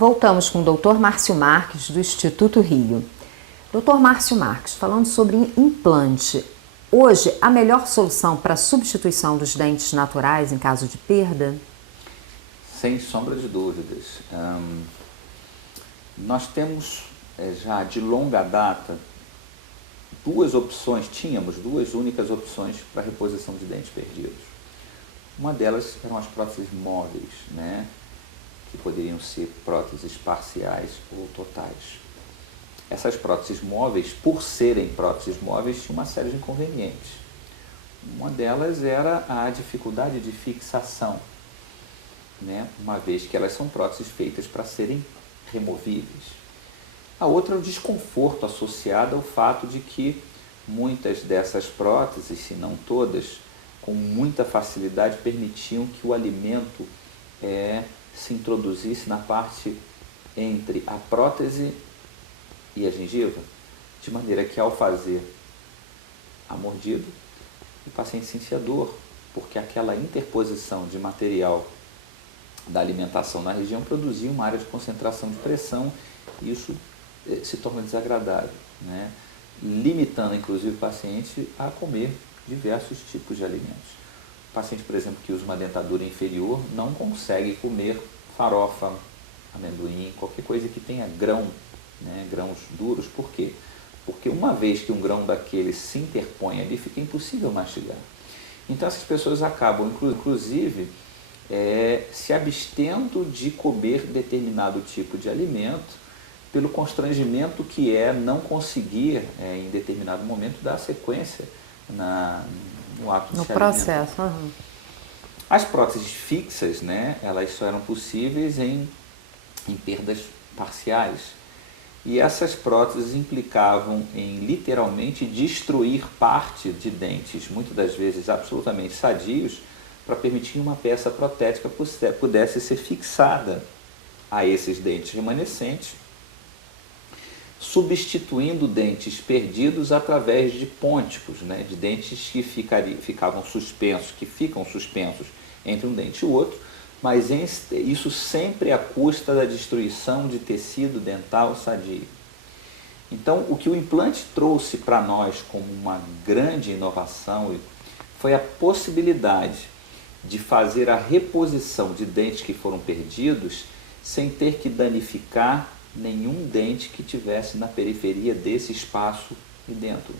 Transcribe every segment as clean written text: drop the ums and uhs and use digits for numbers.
Voltamos com o Dr. Márcio Marques, do Instituto Rio. Dr. Márcio Marques, falando sobre implante. Hoje, a melhor solução para a substituição dos dentes naturais em caso de perda? Sem sombra de dúvidas. Nós temos já de longa data tínhamos duas únicas opções para reposição de dentes perdidos. Uma delas eram as próteses móveis, né? Que poderiam ser próteses parciais ou totais. Essas próteses móveis, por serem próteses móveis, tinham uma série de inconvenientes. Uma delas era a dificuldade de fixação, né? Uma vez que elas são próteses feitas para serem removíveis. A outra é o desconforto associado ao fato de que muitas dessas próteses, se não todas, com muita facilidade permitiam que o alimento se introduzisse na parte entre a prótese e a gengiva, de maneira que ao fazer a mordida, o paciente sentia dor, porque aquela interposição de material da alimentação na região produzia uma área de concentração de pressão e isso se torna desagradável, né? Limitando inclusive o paciente a comer diversos tipos de alimentos. O paciente, por exemplo, que usa uma dentadura inferior não consegue comer farofa, amendoim, qualquer coisa que tenha grão, né, grãos duros. Por quê? Porque uma vez que um grão daquele se interpõe ali, fica impossível mastigar. Então essas pessoas acabam, inclusive, se abstendo de comer determinado tipo de alimento pelo constrangimento que é não conseguir, em determinado momento, dar sequência no ato de se alimentar. No processo. Uhum. As próteses fixas, né, elas só eram possíveis em perdas parciais. E essas próteses implicavam em literalmente destruir parte de dentes, muitas das vezes absolutamente sadios, para permitir que uma peça protética pudesse ser fixada a esses dentes remanescentes, substituindo dentes perdidos através de pônticos, né, de dentes que ficam suspensos entre um dente e o outro, mas isso sempre à custa da destruição de tecido dental sadio. Então, o que o implante trouxe para nós como uma grande inovação foi a possibilidade de fazer a reposição de dentes que foram perdidos sem ter que danificar nenhum dente que tivesse na periferia desse espaço e dentro.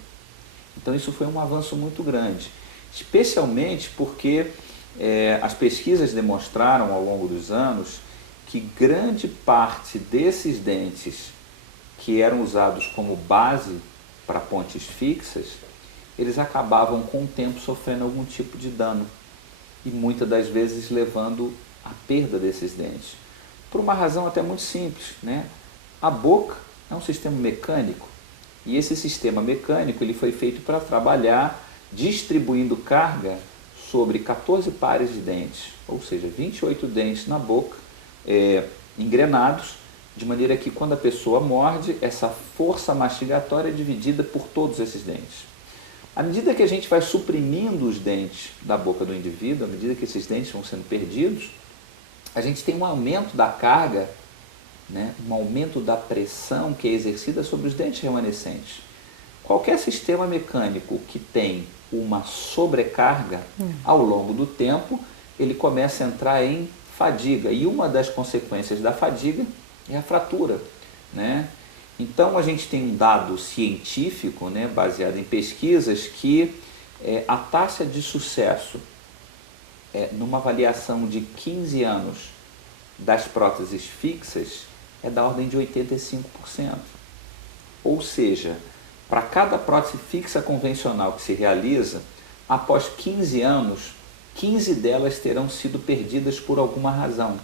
Então isso foi um avanço muito grande, especialmente porque as pesquisas demonstraram ao longo dos anos que grande parte desses dentes que eram usados como base para pontes fixas, eles acabavam com o tempo sofrendo algum tipo de dano e muitas das vezes levando à perda desses dentes. Por uma razão até muito simples, né? A boca é um sistema mecânico e esse sistema mecânico ele foi feito para trabalhar distribuindo carga sobre 14 pares de dentes, ou seja, 28 dentes na boca, engrenados, de maneira que quando a pessoa morde, essa força mastigatória é dividida por todos esses dentes. À medida que a gente vai suprimindo os dentes da boca do indivíduo, à medida que esses dentes vão sendo perdidos, a gente tem um aumento da carga, né, um aumento da pressão que é exercida sobre os dentes remanescentes. Qualquer sistema mecânico que tem uma sobrecarga, ao longo do tempo, ele começa a entrar em fadiga. E uma das consequências da fadiga é a fratura, né? Então a gente tem um dado científico, né, baseado em pesquisas, que a taxa de sucesso numa avaliação de 15 anos das próteses fixas é da ordem de 85%. Ou seja, para cada prótese fixa convencional que se realiza, após 15 anos, 15 delas terão sido perdidas por alguma razão.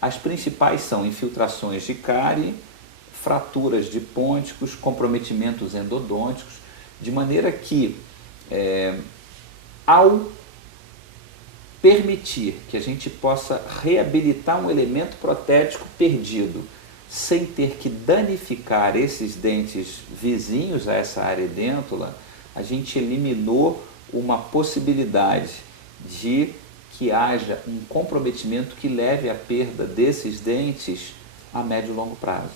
As principais são infiltrações de cárie, fraturas de pônticos, comprometimentos endodônticos, de maneira que, ao permitir que a gente possa reabilitar um elemento protético perdido, sem ter que danificar esses dentes vizinhos a essa área edêntula, a gente eliminou uma possibilidade de que haja um comprometimento que leve à perda desses dentes a médio e longo prazo.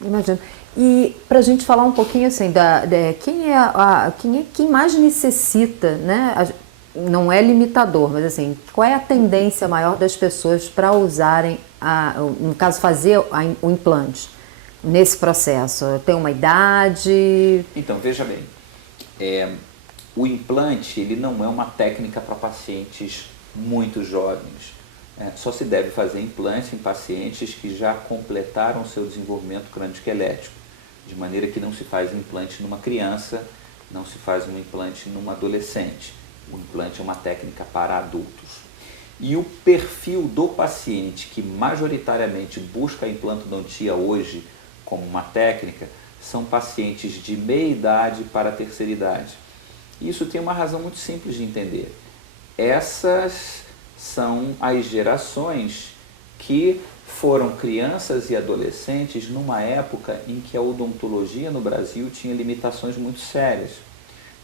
Imagino. E para a gente falar um pouquinho assim, quem mais necessita, né? Não é limitador, mas assim, qual é a tendência maior das pessoas para usarem, no caso, fazer o implante nesse processo? Tem uma idade? Então, veja bem, o implante ele não é uma técnica para pacientes muito jovens. Só se deve fazer implante em pacientes que já completaram o seu desenvolvimento crânioesquelético, de maneira que não se faz implante numa criança, não se faz um implante numa adolescente. O implante é uma técnica para adultos. E o perfil do paciente que majoritariamente busca a implantodontia hoje como uma técnica são pacientes de meia idade para a terceira idade. Isso tem uma razão muito simples de entender. Essas são as gerações que foram crianças e adolescentes numa época em que a odontologia no Brasil tinha limitações muito sérias.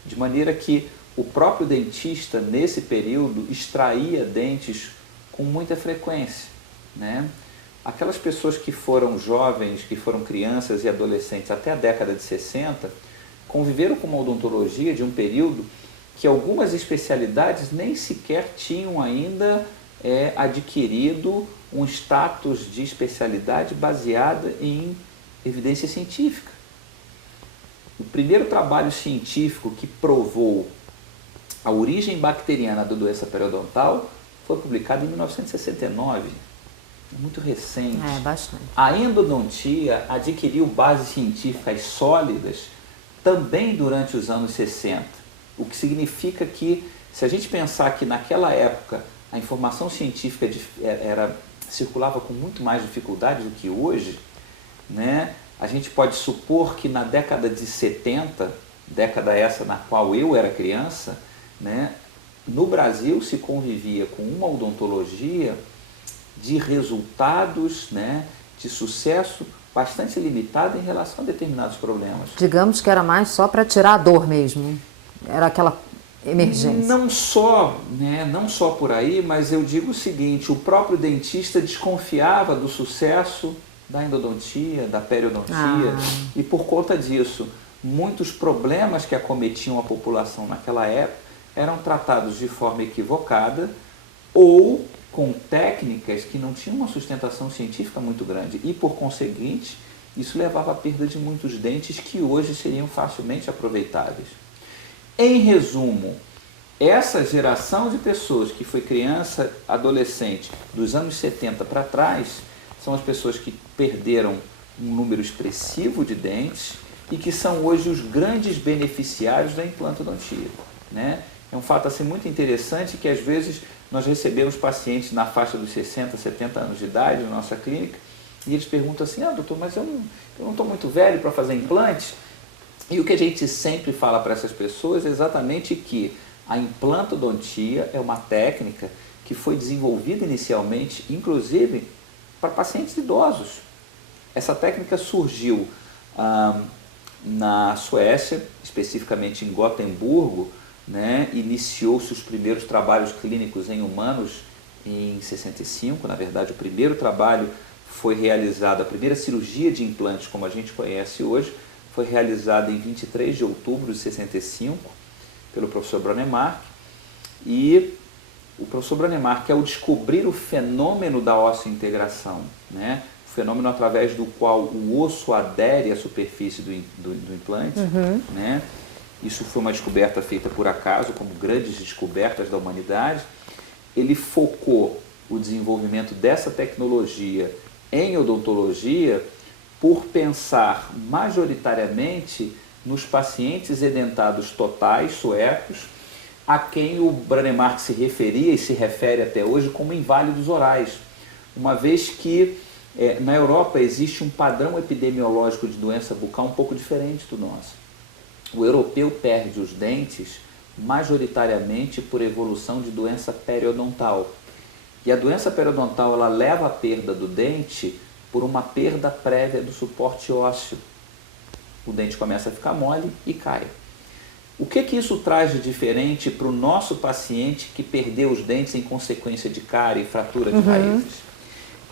De maneira que o próprio dentista, nesse período, extraía dentes com muita frequência, né? Aquelas pessoas que foram jovens, que foram crianças e adolescentes até a década de 60, conviveram com uma odontologia de um período que algumas especialidades nem sequer tinham ainda adquirido um status de especialidade baseada em evidência científica. O primeiro trabalho científico que provou a origem bacteriana da doença periodontal foi publicado em 1969, muito recente. Bastante. A endodontia adquiriu bases científicas sólidas também durante os anos 60, o que significa que, se a gente pensar que naquela época a informação científica circulava com muito mais dificuldade do que hoje, né? A gente pode supor que na década de 70, década essa na qual eu era criança, né, no Brasil se convivia com uma odontologia de resultados, né, de sucesso bastante limitada em relação a determinados problemas. Digamos que era mais só para tirar a dor mesmo, era aquela emergência. Não só, né, não só por aí, mas eu digo o seguinte, o próprio dentista desconfiava do sucesso da endodontia, da periodontia, e por conta disso, muitos problemas que acometiam a população naquela época eram tratados de forma equivocada ou com técnicas que não tinham uma sustentação científica muito grande e, por conseguinte, isso levava à perda de muitos dentes que hoje seriam facilmente aproveitáveis. Em resumo, essa geração de pessoas que foi criança, adolescente, dos anos 70 para trás, são as pessoas que perderam um número expressivo de dentes e que são hoje os grandes beneficiários da implantodontia, né? É um fato assim, muito interessante que às vezes nós recebemos pacientes na faixa dos 60, 70 anos de idade na nossa clínica e eles perguntam assim, doutor, mas eu não estou muito velho para fazer implante? E o que a gente sempre fala para essas pessoas é exatamente que a implantodontia é uma técnica que foi desenvolvida inicialmente, inclusive, para pacientes idosos. Essa técnica surgiu na Suécia, especificamente em Gotemburgo, né? Iniciou-se os primeiros trabalhos clínicos em humanos em 65, na verdade o primeiro trabalho foi realizado, a primeira cirurgia de implantes como a gente conhece hoje, foi realizada em 23 de outubro de 65 pelo professor Brånemark, e o professor Brånemark, ao descobrir o fenômeno da osseointegração, né? O fenômeno através do qual o osso adere à superfície do implante, né? Isso foi uma descoberta feita por acaso, como grandes descobertas da humanidade. Ele focou o desenvolvimento dessa tecnologia em odontologia por pensar majoritariamente nos pacientes edentados totais suecos, a quem o Brånemark se referia e se refere até hoje como inválidos orais, uma vez que na Europa existe um padrão epidemiológico de doença bucal um pouco diferente do nosso. O europeu perde os dentes majoritariamente por evolução de doença periodontal. E a doença periodontal ela leva à perda do dente por uma perda prévia do suporte ósseo. O dente começa a ficar mole e cai. O que isso traz de diferente para o nosso paciente que perdeu os dentes em consequência de cárie e fratura de raízes?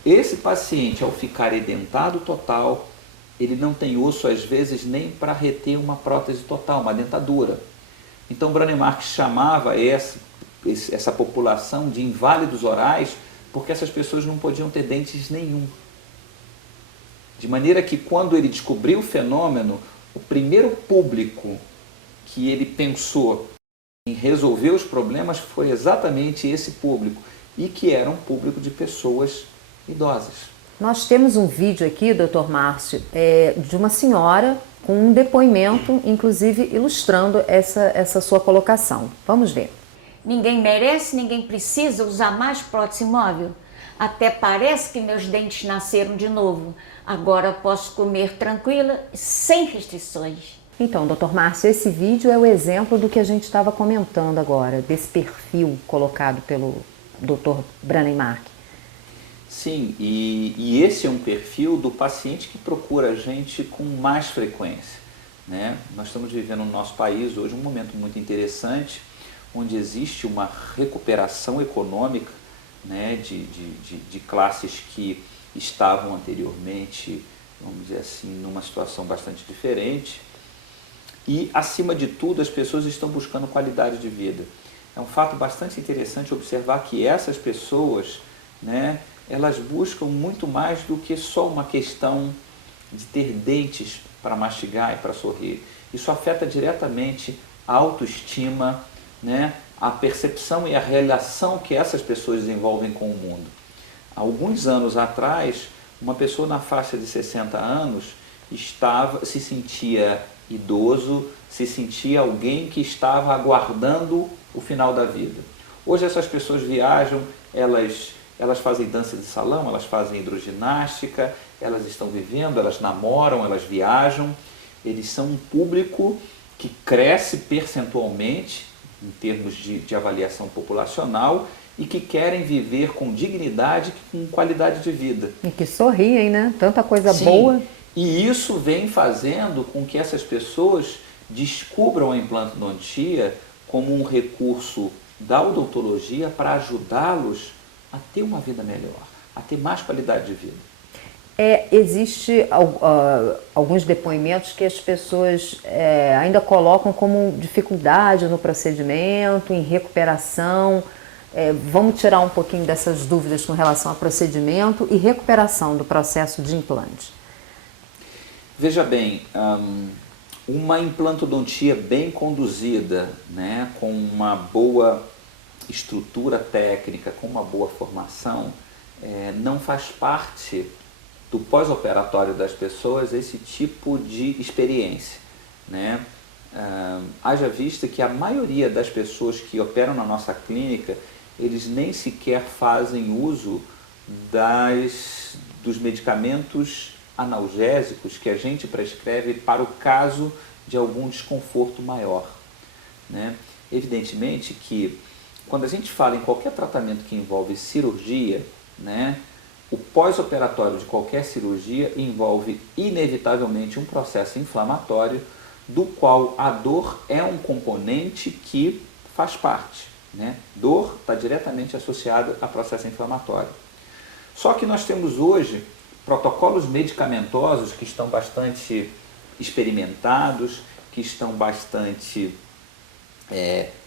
esse paciente, ao ficar edentado total, ele não tem osso, às vezes, nem para reter uma prótese total, uma dentadura. Então, Branner Marx chamava essa população de inválidos orais, porque essas pessoas não podiam ter dentes nenhum. De maneira que, quando ele descobriu o fenômeno, o primeiro público que ele pensou em resolver os problemas foi exatamente esse público, e que era um público de pessoas idosas. Nós temos um vídeo aqui, Dr. Márcio, de uma senhora com um depoimento, inclusive ilustrando essa sua colocação. Vamos ver. Ninguém merece, ninguém precisa usar mais prótese móvel. Até parece que meus dentes nasceram de novo. Agora posso comer tranquila, sem restrições. Então, Dr. Márcio, esse vídeo é o exemplo do que a gente estava comentando agora, desse perfil colocado pelo Dr. Branner Marx. Sim, e esse é um perfil do paciente que procura a gente com mais frequência, né? Nós estamos vivendo no nosso país hoje um momento muito interessante, onde existe uma recuperação econômica, né, de classes que estavam anteriormente, vamos dizer assim, numa situação bastante diferente. E, acima de tudo, as pessoas estão buscando qualidade de vida. É um fato bastante interessante observar que essas pessoas, né, elas buscam muito mais do que só uma questão de ter dentes para mastigar e para sorrir. Isso afeta diretamente a autoestima, né, a percepção e a relação que essas pessoas desenvolvem com o mundo. Há alguns anos atrás, uma pessoa na faixa de 60 anos se sentia idoso, se sentia alguém que estava aguardando o final da vida. Hoje essas pessoas viajam, elas fazem dança de salão, elas fazem hidroginástica, elas estão vivendo, elas namoram, elas viajam. Eles são um público que cresce percentualmente, em termos de avaliação populacional, e que querem viver com dignidade e com qualidade de vida. E que sorriem, né? Tanta coisa boa. E isso vem fazendo com que essas pessoas descubram a implantodontia como um recurso da odontologia para ajudá-los a ter uma vida melhor, a ter mais qualidade de vida. Existe alguns depoimentos que as pessoas ainda colocam como dificuldade no procedimento, em recuperação. Vamos tirar um pouquinho dessas dúvidas com relação a procedimento e recuperação do processo de implante. Veja bem, uma implantodontia bem conduzida, né, com uma boa estrutura técnica, com uma boa formação, não faz parte do pós-operatório das pessoas esse tipo de experiência, né? Haja vista que a maioria das pessoas que operam na nossa clínica, eles nem sequer fazem uso dos medicamentos analgésicos que a gente prescreve para o caso de algum desconforto maior, né? Evidentemente que quando a gente fala em qualquer tratamento que envolve cirurgia, né, o pós-operatório de qualquer cirurgia envolve inevitavelmente um processo inflamatório, do qual a dor é um componente que faz parte, né? Dor está diretamente associada a processo inflamatório. Só que nós temos hoje protocolos medicamentosos que estão bastante experimentados, que estão bastante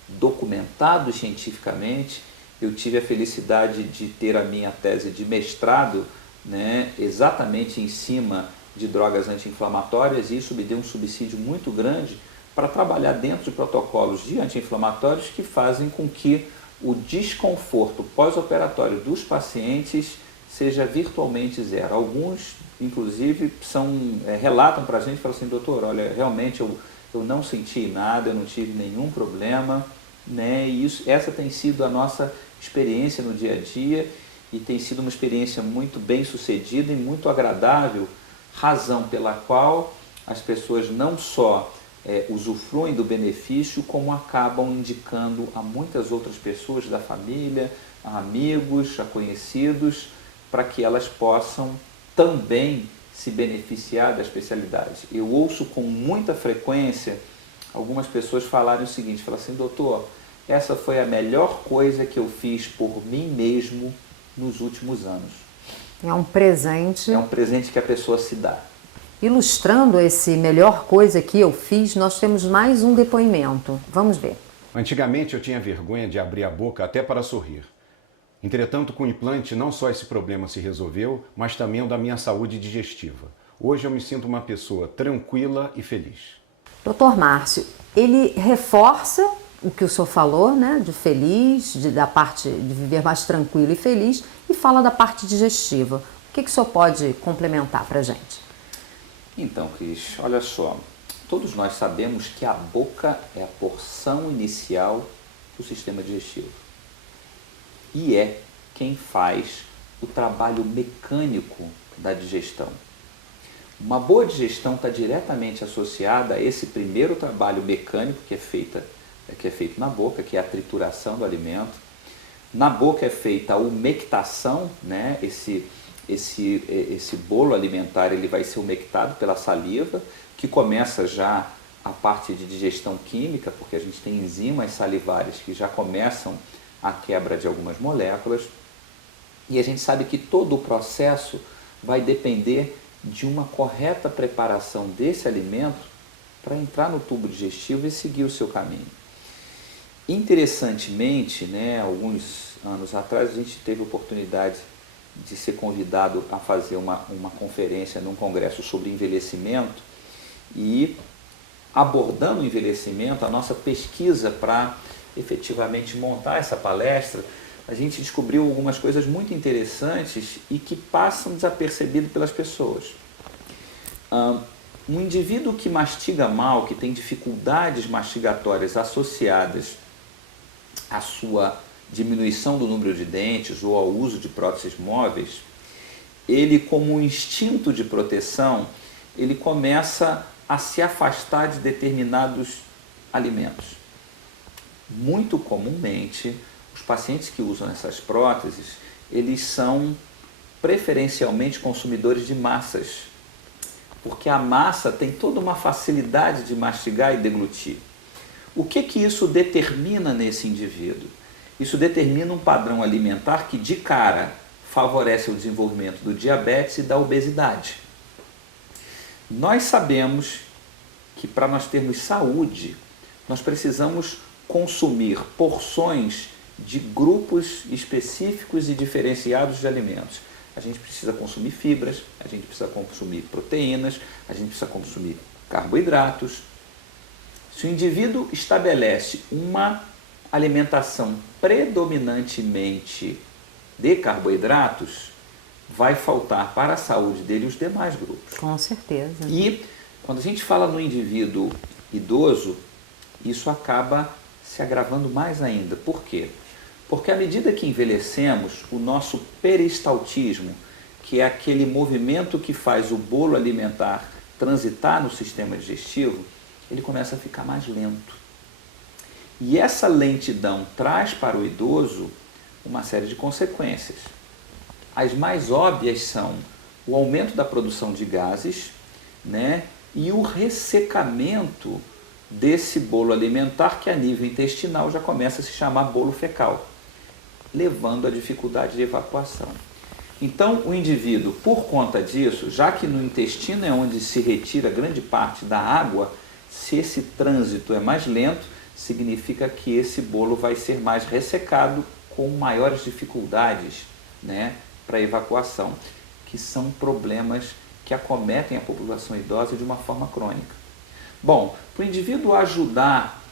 documentados cientificamente. Eu tive a felicidade de ter a minha tese de mestrado, né, exatamente em cima de drogas anti-inflamatórias, e isso me deu um subsídio muito grande para trabalhar dentro de protocolos de anti-inflamatórios que fazem com que o desconforto pós-operatório dos pacientes seja virtualmente zero. Alguns, inclusive, relatam para a gente, falam assim: doutor, olha, realmente eu não senti nada, eu não tive nenhum problema, né? E essa tem sido a nossa experiência no dia a dia, e tem sido uma experiência muito bem sucedida e muito agradável, razão pela qual as pessoas não só usufruem do benefício, como acabam indicando a muitas outras pessoas da família, a amigos, a conhecidos, para que elas possam também se beneficiar da especialidade. Eu ouço com muita frequência algumas pessoas falarem o seguinte, falam assim: doutor, essa foi a melhor coisa que eu fiz por mim mesmo nos últimos anos. É um presente. É um presente que a pessoa se dá. Ilustrando esse melhor coisa que eu fiz, nós temos mais um depoimento. Vamos ver. Antigamente eu tinha vergonha de abrir a boca até para sorrir. Entretanto, com o implante, não só esse problema se resolveu, mas também o da minha saúde digestiva. Hoje eu me sinto uma pessoa tranquila e feliz. Doutor Márcio, ele reforça o que o senhor falou, né, de feliz, da parte de viver mais tranquilo e feliz, e fala da parte digestiva. O que o senhor pode complementar para a gente? Então, Cris, olha só, todos nós sabemos que a boca é a porção inicial do sistema digestivo e é quem faz o trabalho mecânico da digestão. Uma boa digestão está diretamente associada a esse primeiro trabalho mecânico que é feito na boca, que é a trituração do alimento. Na boca é feita a umectação, né? Esse bolo alimentar ele vai ser umectado pela saliva, que começa já a parte de digestão química, porque a gente tem enzimas salivares que já começam a quebra de algumas moléculas. E a gente sabe que todo o processo vai depender de uma correta preparação desse alimento para entrar no tubo digestivo e seguir o seu caminho. Interessantemente, né, alguns anos atrás a gente teve a oportunidade de ser convidado a fazer uma conferência num congresso sobre envelhecimento e abordando o envelhecimento, a nossa pesquisa para efetivamente montar essa palestra, a gente descobriu algumas coisas muito interessantes e que passam desapercebido pelas pessoas. Um indivíduo que mastiga mal, que tem dificuldades mastigatórias associadas à sua diminuição do número de dentes ou ao uso de próteses móveis, ele, como um instinto de proteção, ele começa a se afastar de determinados alimentos. Muito comumente, os pacientes que usam essas próteses, eles são preferencialmente consumidores de massas, porque a massa tem toda uma facilidade de mastigar e deglutir. O que isso determina nesse indivíduo? Isso determina um padrão alimentar que, de cara, favorece o desenvolvimento do diabetes e da obesidade. Nós sabemos que para nós termos saúde, nós precisamos consumir porções de grupos específicos e diferenciados de alimentos. A gente precisa consumir fibras, a gente precisa consumir proteínas, a gente precisa consumir carboidratos. Se o indivíduo estabelece uma alimentação predominantemente de carboidratos, vai faltar para a saúde dele os demais grupos. Com certeza. E quando a gente fala no indivíduo idoso, isso acaba se agravando mais ainda. Por quê? Porque à medida que envelhecemos, o nosso peristaltismo, que é aquele movimento que faz o bolo alimentar transitar no sistema digestivo, ele começa a ficar mais lento. E essa lentidão traz para o idoso uma série de consequências. As mais óbvias são o aumento da produção de gases, né, e o ressecamento desse bolo alimentar que a nível intestinal já começa a se chamar bolo fecal, levando à dificuldade de evacuação. Então, o indivíduo, por conta disso, já que no intestino é onde se retira grande parte da água, se esse trânsito é mais lento, significa que esse bolo vai ser mais ressecado com maiores dificuldades, né, para evacuação, que são problemas que acometem a população idosa de uma forma crônica. Bom, para o indivíduo ajudar,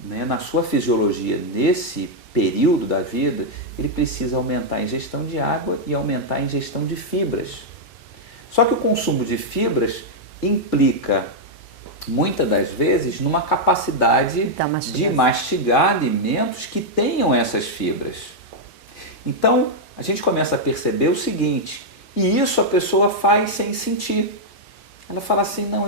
né, na sua fisiologia nesse período da vida, ele precisa aumentar a ingestão de água e aumentar a ingestão de fibras. Só que o consumo de fibras implica, muitas das vezes, numa capacidade de mastigar alimentos que tenham essas fibras. Então, a gente começa a perceber o seguinte, e isso a pessoa faz sem sentir. Ela fala assim, não,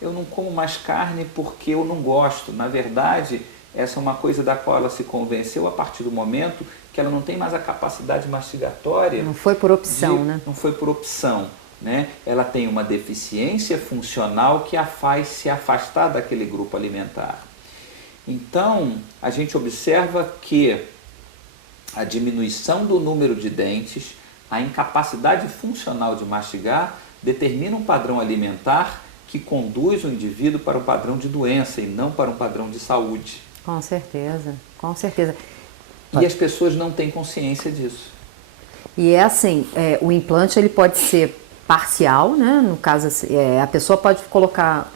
eu não como mais carne porque eu não gosto. Na verdade, essa é uma coisa da qual ela se convenceu a partir do momento que ela não tem mais a capacidade mastigatória. Não foi por opção, né? Não foi por opção, né? Ela tem uma deficiência funcional que a faz se afastar daquele grupo alimentar. Então, a gente observa que a diminuição do número de dentes, A incapacidade funcional de mastigar determina um padrão alimentar que conduz o indivíduo para um padrão de doença e não para um padrão de saúde. Com certeza, com certeza. E as pessoas não têm consciência disso. E é assim, o implante ele pode ser parcial, né? No caso, a pessoa pode colocar,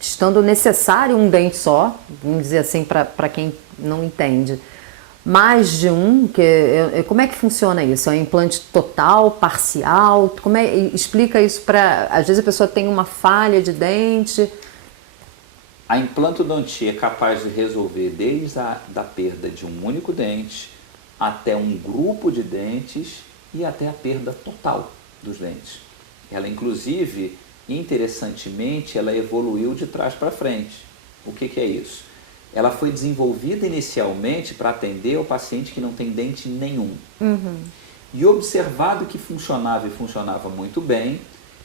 estando necessário, um dente só, vamos dizer assim, para quem não entende. Mais de um, como é que funciona isso? É um implante total, parcial? Explica isso para... Às vezes a pessoa tem uma falha de dente. A implantodontia é capaz de resolver desde da perda de um único dente até um grupo de dentes e até a perda total dos dentes. Ela, inclusive, interessantemente, ela evoluiu de trás para frente. O que é isso? Ela foi desenvolvida inicialmente para atender ao paciente que não tem dente nenhum. E observado que funcionava e funcionava muito bem,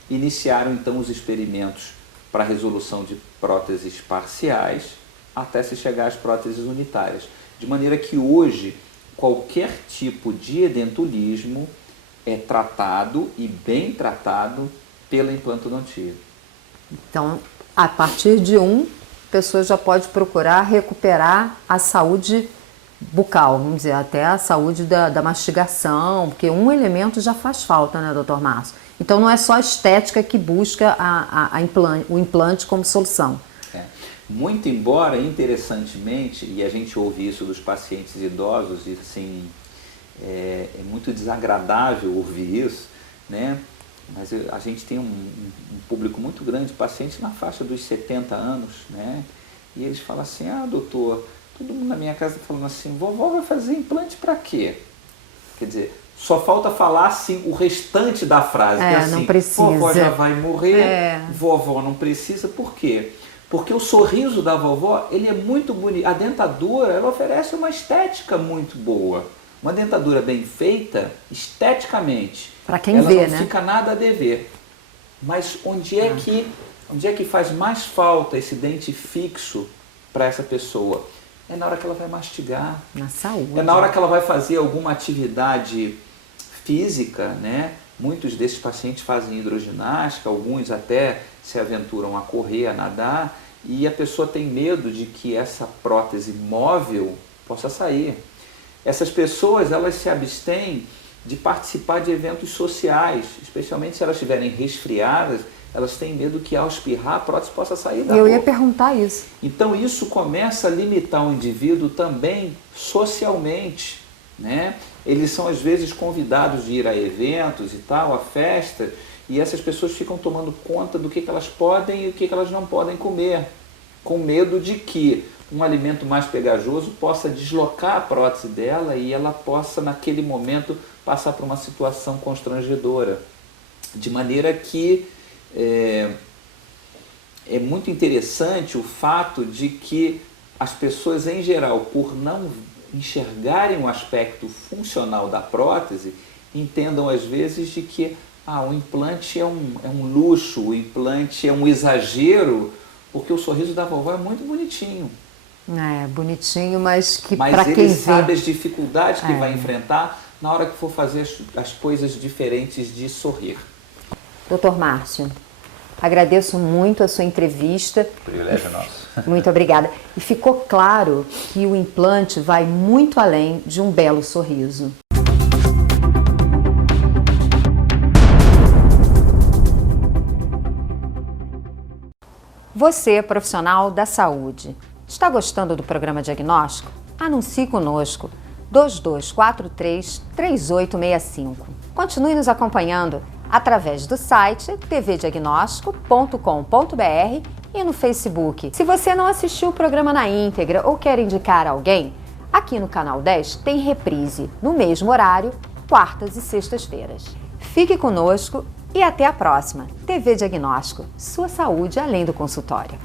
iniciaram então os experimentos para a resolução de próteses parciais até se chegar às próteses unitárias. De maneira que hoje qualquer tipo de edentulismo é tratado e bem tratado pela implantodontia. Então, a partir de a pessoa já pode procurar recuperar a saúde bucal, vamos dizer, até a saúde da mastigação, porque um elemento já faz falta, né, doutor Márcio? Então não é só a estética que busca o implante como solução. Muito embora, interessantemente, e a gente ouve isso dos pacientes idosos, e assim, é muito desagradável ouvir isso, né? Mas a gente tem um público muito grande de pacientes na faixa dos 70 anos, né? E eles falam assim, doutor, todo mundo na minha casa falando assim, vovó vai fazer implante para quê? Quer dizer, só falta falar assim o restante da frase, que é assim, não precisa. Vovó já vai morrer, vovó não precisa, por quê? Porque o sorriso da vovó, ele é muito bonito, a dentadura, ela oferece uma estética muito boa. Uma dentadura bem feita, esteticamente, para quem ela vê, não fica nada a dever. Mas onde é que faz mais falta esse dente fixo para essa pessoa? É na hora que ela vai mastigar. Na saúde. É na hora que ela vai fazer alguma atividade física, né? Muitos desses pacientes fazem hidroginástica, alguns até se aventuram a correr, a nadar, e a pessoa tem medo de que essa prótese móvel possa sair. Essas pessoas, elas se abstêm de participar de eventos sociais, especialmente se elas estiverem resfriadas, elas têm medo que ao espirrar a prótese possa sair da boca. Eu ia perguntar isso. Então isso começa a limitar o indivíduo também socialmente, né? Eles são às vezes convidados de ir a eventos e tal, a festas, e essas pessoas ficam tomando conta do que elas podem e o que elas não podem comer, com medo de que um alimento mais pegajoso possa deslocar a prótese dela e ela possa, naquele momento, passar por uma situação constrangedora. De maneira que é muito interessante o fato de que as pessoas, em geral, por não enxergarem o aspecto funcional da prótese, entendam, às vezes, de que o implante é um luxo, o implante é um exagero, porque o sorriso da vovó é muito bonitinho. É, bonitinho, mas que para quem vê... Mas ele sabe as dificuldades que vai enfrentar na hora que for fazer as coisas diferentes de sorrir. Doutor Márcio, agradeço muito a sua entrevista. Privilégio nosso. Muito obrigada. E ficou claro que o implante vai muito além de um belo sorriso. Você, profissional da saúde, está gostando do programa Diagnóstico? Anuncie conosco 2243-3865. Continue nos acompanhando através do site tvdiagnóstico.com.br e no Facebook. Se você não assistiu o programa na íntegra ou quer indicar alguém, aqui no Canal 10 tem reprise no mesmo horário, quartas e sextas-feiras. Fique conosco e até a próxima. TV Diagnóstico, sua saúde além do consultório.